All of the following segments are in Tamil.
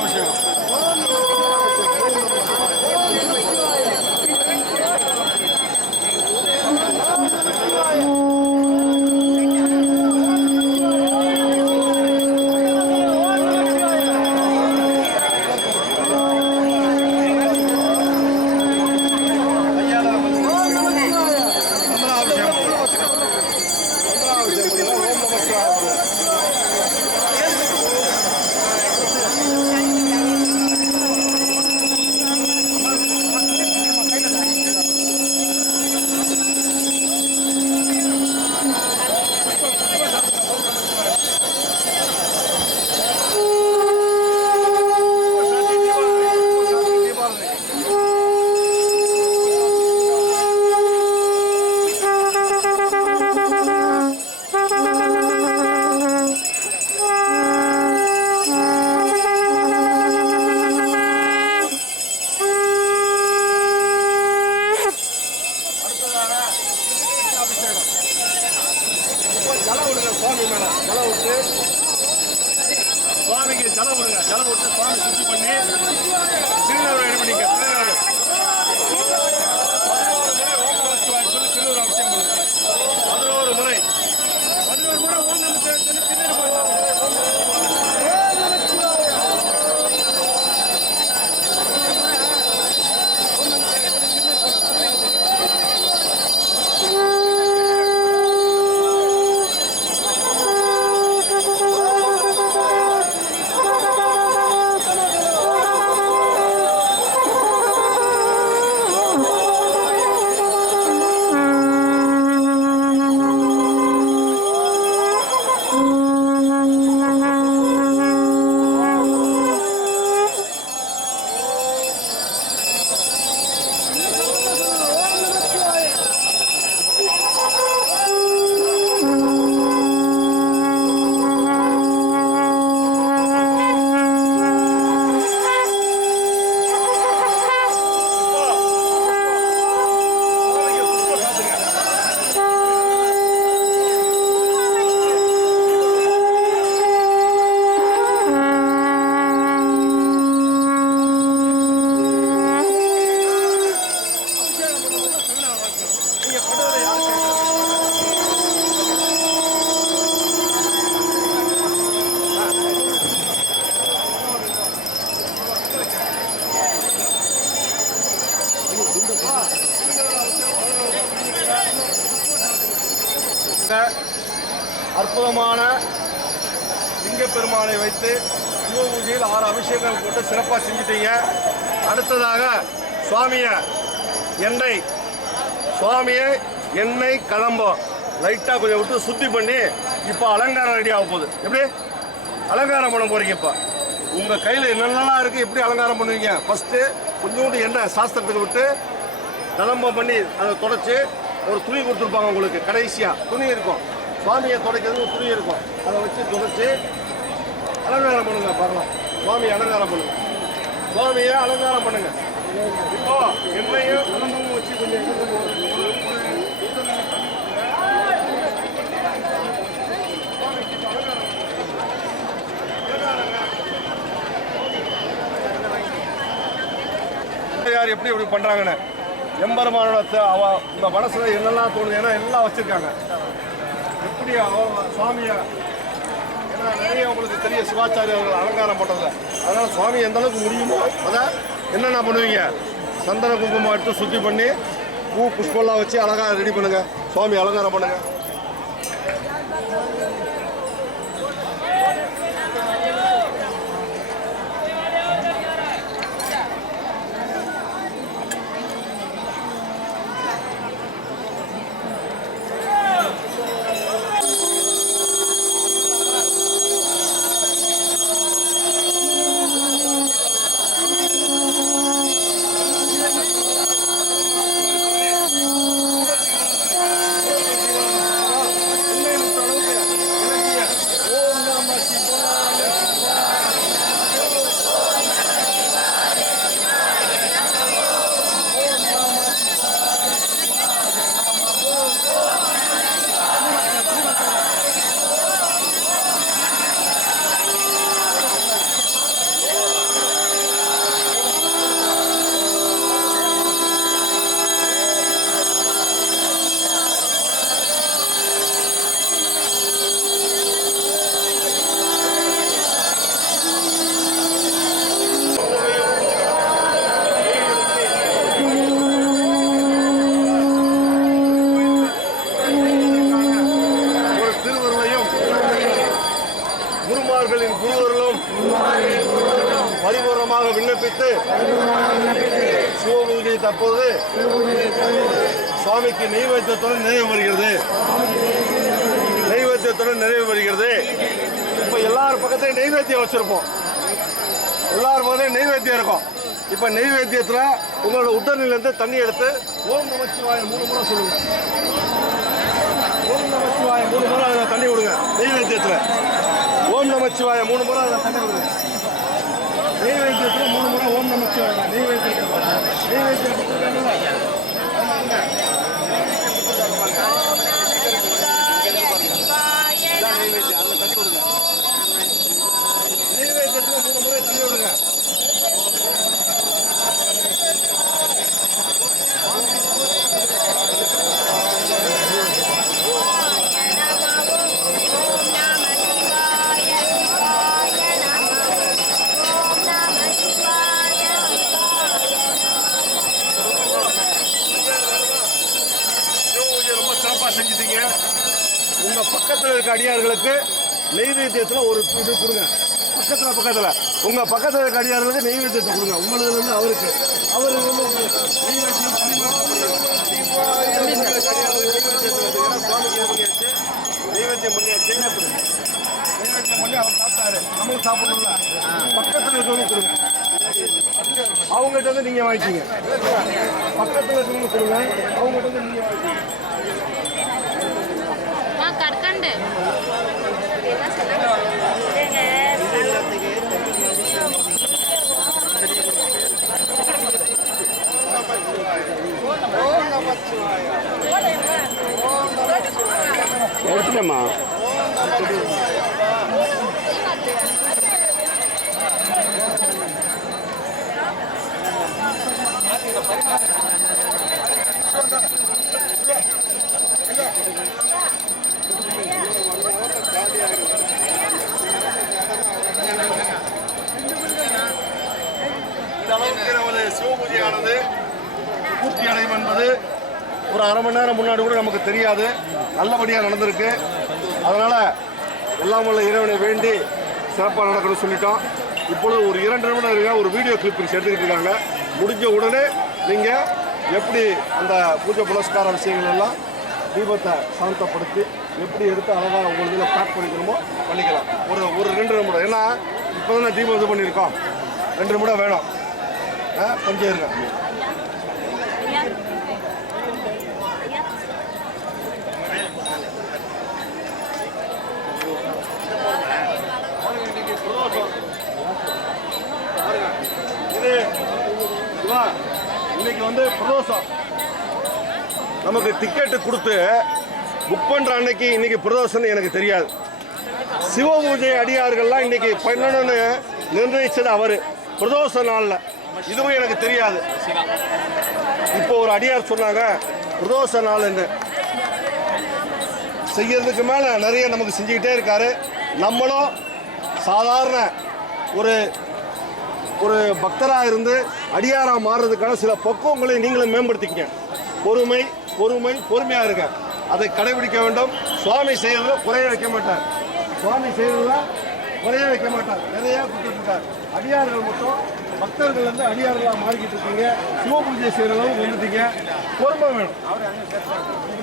ருத்ராபிஷேகம். சுவாமிக்கு ஜலம் விடுங்க. ஜலம் விட்டு சுவாமி சுத்தி பண்ணி திருநூறு ரெடி பண்ணிக்க. திருநூறு அவசியம் பண்ணுங்க. 11 முறை ஓம் நம சிவாய சொல்லி அற்புதமான லிங்க பெருமானை வைத்து சிவ பூஜையில் 6 அபிஷேகம் போட்டு சிறப்பாக செஞ்சுட்டீங்க. அடுத்ததாக எண்ணெய் கலம்பம் லைட்டாக கொஞ்சம் விட்டு சுத்தி பண்ணி இப்போ அலங்காரம் ரெடி ஆக போகுது. எப்படி அலங்காரம் பண்ண போறீங்க? இப்போ உங்கள் கையில் என்னென்னலாம் இருக்குது, எப்படி அலங்காரம் பண்ணுவீங்க? ஃபஸ்ட்டு கொஞ்சோண்டு எண்ணெய் சாஸ்திரத்துக்கு விட்டு கலம்பம் பண்ணி அதை தொடச்சி ஒரு துணி கொடுத்துருப்பாங்க உங்களுக்கு. கடைசியாக துணி இருக்கும், சுவாமியை துடைக்கிறது ஒரு துணி இருக்கும், அதை வச்சு துடைச்சி அலங்காரம் பண்ணுங்க. பார்க்கலாம், சுவாமியை அலங்காரம் பண்ணுங்க. சுவாமியை அலங்காரம் பண்ணுங்க. இப்போ எண்ணெயும் கலம்பமும் வச்சு கொஞ்சம் யார் எப்படி எப்படி பண்றாங்கன்னு எம்பெருமானோட இந்த மனசுல என்னெல்லாம் தோணுது, ஏன்னா எல்லாம் வச்சிருக்காங்க. எப்படி சுவாமியை ஏன்னா நிறைய உங்களுக்கு தெரிய சிவாச்சாரியர்கள் அலங்காரம் பண்ணுறதில்ல. அதனால் சுவாமி எந்த அளவுக்கு முடியுமோ அதை என்னென்ன பண்ணுவீங்க, சந்தன குங்குமம் எடுத்து சுத்தி பண்ணி பூ புஷ்பெல்லாம் வச்சு அலங்காரம் ரெடி பண்ணுங்க. சுவாமி அலங்காரம் பண்ணுங்க. தற்போது சுவாமிக்கு நெய்வேத்தியத்துடன் நிறைவு வருகிறது. நெய்வேத்தியத்துடன் நிறைவு வருகிறது. இப்போ எல்லார் பக்கத்தையும் நெய்வேத்தியம் வச்சிருப்போம். எல்லார் பக்கத்தையும் நெய்வேத்தியம் இருக்கும். இப்போ நெய்வேத்தியத்தில் உங்களோட உத்தரநிலேருந்து தண்ணி எடுத்து ஓம் நமச்சிவாய 3 முறை சொல்லுங்க. ஓம் நமச்சிவாய 3 முறை அதில் தண்ணி விடுங்க. நெய்வேத்தியத்தில் ஓம் நமச்சிவாய 3 முறை அதில் தண்ணி விடுங்க. நெய்வேத்தியத்தில் 3 முறை ஓம் நமச்சிவாய. நெய்வேத்தியத்தில் செஞ்சுட்டீங்க. உங்க பக்கத்தில் இருக்க அடியார்களுக்கு நெய்வேத்தியத்தில் ஒரு இது கொடுங்க. பக்கத்தில் உங்க பக்கத்தில் இருக்க அடியார்களுக்கு நெய்வேத்தியத்தை கொடுங்க. உங்களுக்கு வந்து அவருக்கு வந்து நெய்வேத்தியம் நெய்வேத்தியம் பண்ணியாச்சு. நெய்வேத்தியம் பண்ணி அவர் சாப்பிட்டாரு. நம்மளும் சாப்பிடணும்ல. பக்கத்தில் இருக்கவங்க கொடுங்க. அவங்ககிட்ட வந்து நீங்க வாங்கிக்கிங்க. பக்கத்தில் இருக்கவங்க கொடுங்க. அவங்ககிட்ட வந்து நீங்க வாங்கிக்கிங்க. எடுத்துட்டேம்மா. இந்த அளவுக்கு நமது சிவபூஜையானது பூர்த்தி அடையும் என்பது ஒரு அரை மணி நேரம் முன்னாடி கூட நமக்கு தெரியாது. நல்லபடியாக நடந்திருக்கு. அதனால் எல்லாம் உள்ள இறைவனை வேண்டி சிறப்பாக நடக்கணும்னு சொல்லிட்டோம். இப்பொழுது ஒரு 2 நிமிடம் இருக்க ஒரு வீடியோ கிளிப்பிங்ஸ் எடுத்துக்கிட்டு இருக்காங்க. முடிஞ்ச உடனே நீங்கள் எப்படி அந்த பூஜை புனஸ்கார விஷயங்கள் எல்லாம் தீபத்தை சாந்தப்படுத்தி எப்படி எடுத்து அழகாக உங்களுக்கு இதில் பேக் பண்ணிக்கணுமோ பண்ணிக்கலாம். ஒரு 2 நிமிடம். ஏன்னா இப்போ தான் தீபம் இது பண்ணியிருக்கோம். 2 நிமிடம் வேணும். கொஞ்சம் இருங்க. இன்னைக்கு வந்து பிரதோஷம். நமக்கு டிக்கெட்டு கொடுத்து புக் பண்ற அன்னைக்கு இன்னைக்கு பிரதோஷம்னு எனக்கு தெரியாது. சிவ பூஜை அடியார்கள்லாம் இன்னைக்கு பண்ணணும்னு நிர்ணயிச்சது அவரு பிரதோஷ நாள்ல. இதுவும் எனக்கு தெரியாது. இப்போ ஒரு அடியார் சொன்னாங்க பிரதோஷ நாள்னு. செய்யறதுக்கு மேல நிறைய நமக்கு செஞ்சுக்கிட்டே இருக்காரு. நம்மளும் சாதாரண ஒரு பக்தராக இருந்து அடியாராக மாறுறதுக்கான சில பக்குவங்களை நீங்களும் மேம்படுத்திக்கங்க. பொறுமையாக இருக்க, அதை கடைபிடிக்க வேண்டும். சுவாமி செய்யறதுல குறைய வைக்க மாட்டார். நிறைய கொடுத்துருக்கார். அடியார்கள் மட்டும் பக்தர்கள் வந்து அடியார்களாக மாறிக்கிட்டு இருக்கீங்க. சிவபூஜை செய்கிற அளவுக்கு வந்துட்டீங்க. பொறுமை வேணும்.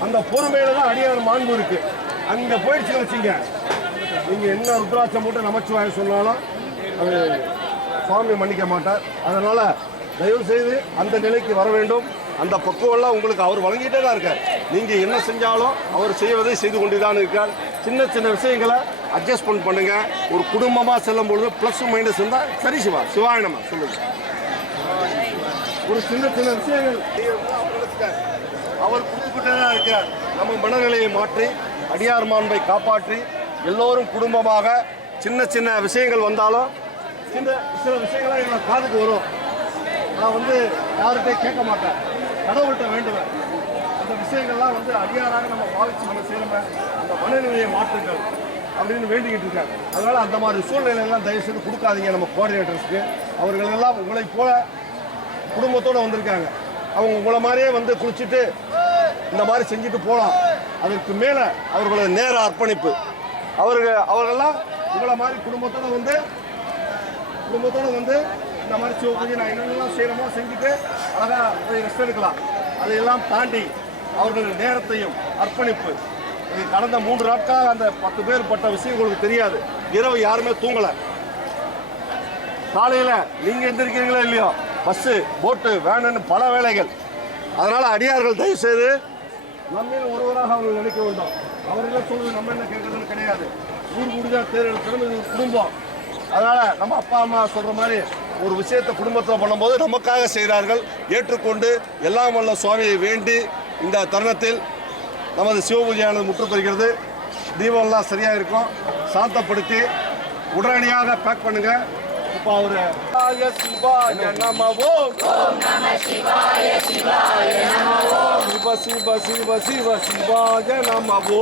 அந்த பொறுமையில தான் அடியார் மாண்பு இருக்கு. அங்கே போயிடுச்சுன்னு வச்சுங்க, நீங்கள் என்ன ருத்ராட்சம் போட்டு நமச்சிவாய சொன்னாலும் அது சுவாமி மன்னிக்க மாட்டார். அதனால் தயவு செய்து அந்த நிலைக்கு வர வேண்டும். அந்த பக்குவெல்லாம் உங்களுக்கு அவர் வழங்கிட்டே தான் இருக்கார். நீங்கள் என்ன செஞ்சாலும் அவர் செய்வதை செய்து கொண்டு தான் இருக்கார். சின்ன சின்ன விஷயங்களை அட்ஜஸ்ட்மெண்ட் பண்ணுங்க. ஒரு குடும்பமாக செல்லும் பொழுது ப்ளஸ் மைனஸ் இருந்தால் சரி. சிவாயணமா சொல்லுங்க. ஒரு சின்ன சின்ன விஷயங்கள் அவர் கொடுத்துக்கிட்டே தான் இருக்கார். நம்ம மனநிலையை மாற்றி அடியார் மாண்பை காப்பாற்றி எல்லோரும் குடும்பமாக சின்ன சின்ன விஷயங்கள் வந்தாலும் சில விஷயங்கள்லாம் என்னோட காதுக்கு வரும். நான் வந்து யார்கிட்டையும் கேட்க மாட்டேன், கடவுள்கிட்ட வேண்டுவேன். அந்த விஷயங்கள்லாம் வந்து அடியாராக நம்ம பாவிச்சு நம்ம செய்யணுமே, அந்த மனநிலையை மாற்றுங்கள் அப்படின்னு வேண்டிக்கிட்டு இருக்காங்க. அதனால் அந்த மாதிரி சூழ்நிலையெல்லாம் தயவுசெய்து கொடுக்காதீங்க நம்ம கோஆர்டினேட்டர்ஸ்க்கு. அவர்கள் எல்லாம் உங்களை போல குடும்பத்தோடு வந்திருக்காங்க. அவங்க உங்களை மாதிரியே வந்து குளிச்சுட்டு இந்த மாதிரி செஞ்சுட்டு போகலாம். அதற்கு மேலே அவர்களோட நேர அர்ப்பணிப்பு. அவர்களெல்லாம் உங்களை மாதிரி குடும்பத்தோடு வந்து இந்த மாதிரி சிவ பூஜை நான் என்னென்னலாம் செய்யணுமோ செஞ்சுட்டு அழகாக போய் ரெஸ்ட் எடுக்கலாம். அதையெல்லாம் தாண்டி அவர்கள் நேரத்தையும் அர்ப்பணிப்பு. இது கடந்த 3 நாட்களாக அந்த 10 பேர் பட்ட விஷயம் உங்களுக்கு தெரியாது. இரவு யாருமே தூங்கலை. காலையில் நீங்கள் எந்திரிக்கிறீங்களோ இல்லையோ, பஸ்ஸு போட்டு வேணுன்னு பல வேலைகள். அதனால் அடியார்கள் தயவு செய்து நம்மில் ஒருவராக அவர்கள் நினைக்க வேண்டும். அவர்களே சொல்வது நம்ம என்ன கேட்கறதுன்னு கிடையாது. ஊர் முடிஞ்சா தேர்தல் இது குடும்பம். அதனால் நம்ம அப்பா அம்மா சொல்கிற மாதிரி ஒரு விஷயத்தை குடும்பத்தில் பண்ணும்போது நமக்காக செய்கிறார்கள். ஏற்றுக்கொண்டு எல்லாம் வல்ல சுவாமியை வேண்டி இந்த தருணத்தில் நமது சிவபூஜையானது முற்றுப்பெறுகிறது. தீபம்லாம் சரியாக இருக்கும். சாந்தப்படுத்தி உடனடியாக பேக் பண்ணுங்கள். இப்போ அவரு சிவாய நமவோ, சிவாய நமவோ, சிவ சிவ சிவ சிவ சிவாய நமவோ,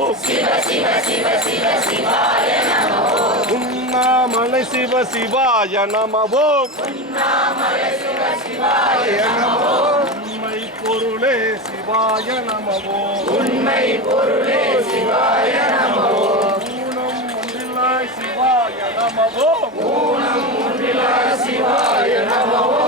உண்ணாமலை சிவ சிவாய நமவோ, உண்மை பொருளே சிவாய நமவோ, உண்மை பொருளே சிவாய நமவோ, ஊனம் ஒன்றில்லாய் சிவாய நமவோ, ஊனம் ஒன்றில்லாய் சிவாய நமவோ,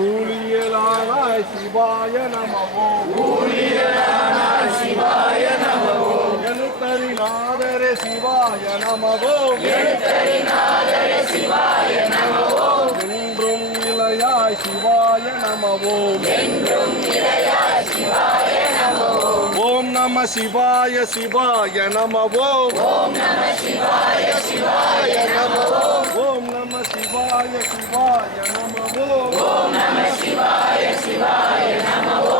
ஊழியலானாய் சிவாய நமவோ, ஊழியலானாய் சிவாய நமவோ, எழுத்தறிநாதரே சிவாய நமவோ, எழுத்தறிநாதரே சிவாய நமவோ, என்றும் இளையாய் சிவாய நமவோ, என்றும் இளையாய் சிவாய நமவோ, ஓம் நம சிவாய சிவாய நமவோ, ஓம் நம சிவாய சிவாய நமவோ, ஓம் நம சிவாய சிவாய நமவோ, ஓம் நம சிவாய சிவாய நமவோ,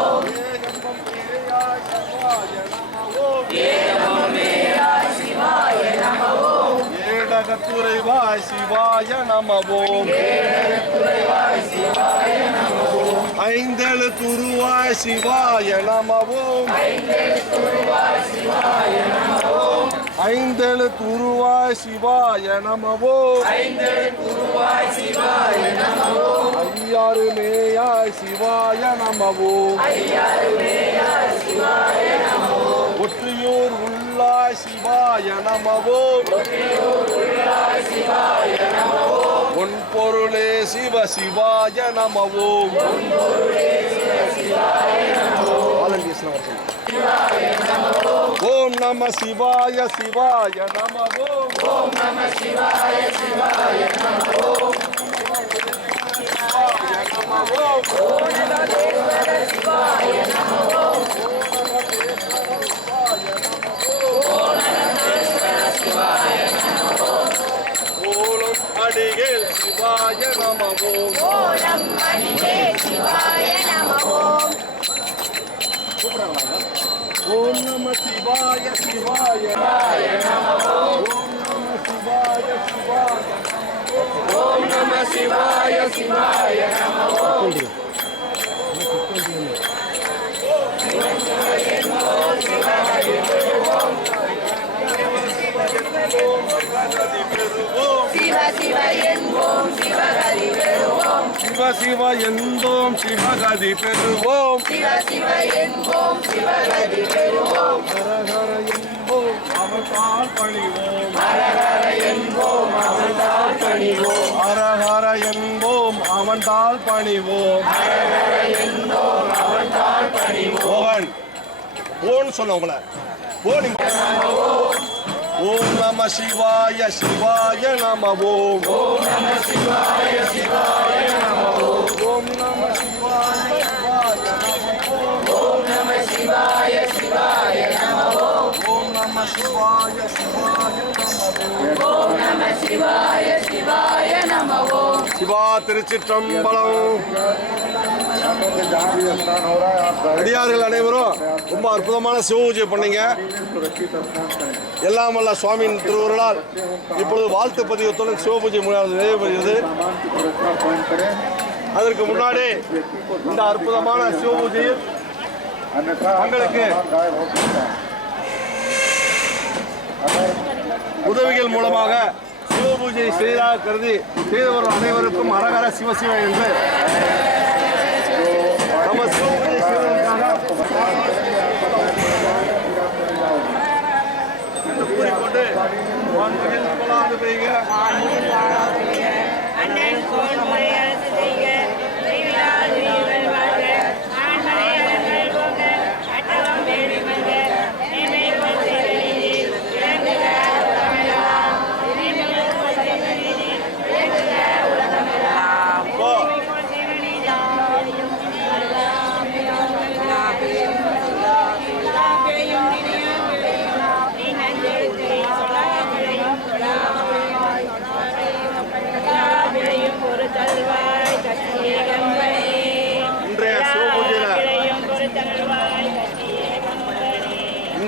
ஏகம்பேயாய் சிவாய நமவோ, ஏடகத்துறைவாய் சிவாய நமவோ, ஏடகத்துறைவாய் சிவாய நமவோ, ஐந்தெழுத்துருவாய் சிவாய நமவோ, ஐந்தெழுத்துருவாய் சிவாய நமவோ, ஐந்தெழுத்துருவாய் சிவாய நமவோ, ஐந்தெழுத்துருவாய் சிவாய நமவோ, ஐயாறு மேயாய் சிவாய நமவோ, ஐயாறு மேயாய் சிவாய நமவோ, ஒற்றியூர் உள்ளாய் சிவாய நமவோ, ஒற்றியூர் உள்ளாய் சிவாய நமவோ, ஒன் பொருளே சிவ சிவாய நமவோ, ஒன் பொருளே சிவ சிவாய நமவோ, ஓம் நம சிவாய சிவாய நமவோ, ஓம் நம சிவாய சிவாய நமவோ, ஓலம் அடிகள் சிவாய நமவோ, ஓலம் அடிகள் சிவாய நமவோ, ஓம் நம சிவாய சிவாய நமவோ, ஓம் நம சிவாய சிவாய நமவோ, ஓம் நம சிவாய சிவாய நமவோ, சிவ சிவ என்போம் சிவகதி பெறுவோம், சிவ சிவ என்போம் சிவகதி பெறுவோம், சிவ சிவ என்போம் சிவகதி பெறுவோம், ஹரஹர என்போம் அவதால் பணிவோம், ஹரஹர என்போம் அவதால் பணிவோம், ஹரஹர என்போம் அவன்தால் பணிவோம், ஹரஹர என்போம் அவன்தால் பணிவோம். மோகன் போன்னு சொன்ன உங்களை போனி. ஓம் நம சிவாய சிவாய நமவோ, ஓம் நம சிவாய சிவாய நமவோ, ஓம் நம சிவாய சிவாய நமவோ, ஓம் நம சிவாய சிவாய நமவோ, ஓம் நம சிவாய சிவாய நமவோ, ஓம் நம சிவாய சிவாய நமவோ. சிவா திருச்சிற்றம்பலம். அடியார்கள் அனைவரும் ரொம்ப அற்புதமான சிவபூஜை பண்ணீங்க. எல்லாம் வல்ல சுவாமியின் திருவருளால் இப்பொழுது வாழ்த்து பதிவத்துடன் சிவபூஜை நிறைவு பெறுகிறது. அதற்கு முன்னாடி இந்த அற்புதமான சிவபூஜையில் தங்களுக்கு உதவிகள் மூலமாக சிவபூஜை செய்தாக கருதி செய்தவர்கள் அனைவருக்கும் அரகர சிவசிவ என்று நம்ம சிவபூஜை செய்வதற்காக கூறிக்கொண்டு பெய்க.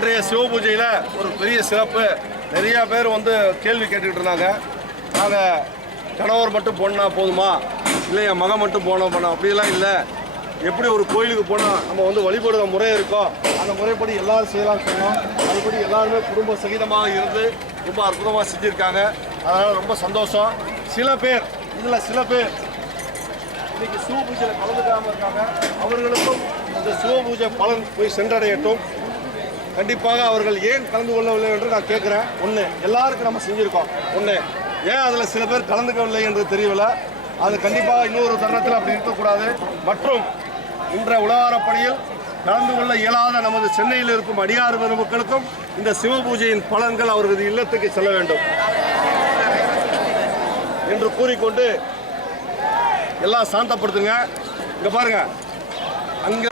இன்றைய சிவபூஜையில் ஒரு பெரிய சிறப்பு. நிறைய பேர் வந்து கேள்வி கேட்டுக்கிட்டு இருந்தாங்க. நாங்கள் கணவர் மட்டும் போனால் போதுமா, இல்லை என் மகன் மட்டும் போனோம் அப்படிலாம் இல்லை. எப்படி ஒரு கோயிலுக்கு போனால் நம்ம வந்து வழிபடுற முறை இருக்கோ அந்த முறைப்படி எல்லாரும் செய்யலாம்னு சொன்னோம். அதுபடி எல்லாருமே குடும்ப சகிதமாக இருந்து ரொம்ப அற்புதமாக செஞ்சுருக்காங்க. அதனால் ரொம்ப சந்தோஷம். சில பேர் இன்னைக்கு சிவபூஜையில் கலந்துக்காமல் இருக்காங்க. அவர்களுக்கும் இந்த சிவபூஜை பலன் போய் சென்றடையட்டும். கண்டிப்பாக அவர்கள் ஏன் கலந்து கொள்ளவில்லை என்று நான் கேட்குறேன். ஒன்று, எல்லாருக்கும் நம்ம செஞ்சுருக்கோம். ஒன்று, ஏன் அதில் சில பேர் கலந்துக்கவில்லை என்று தெரியவில்லை. அது கண்டிப்பாக இன்னொரு தருணத்தில் அப்படி இருக்கக்கூடாது. மற்றும் இன்றைய உலகாரப்பணியில் கலந்து கொள்ள இயலாத நமது சென்னையில் இருக்கும் அடியார் பெருமக்களுக்கும் இந்த சிவபூஜையின் பலன்கள் அவர்களது இல்லத்துக்கு செல்ல வேண்டும் என்று கூறிக்கொண்டு எல்லாம் சாந்தப்படுத்துங்க. இங்க பாருங்க, அங்க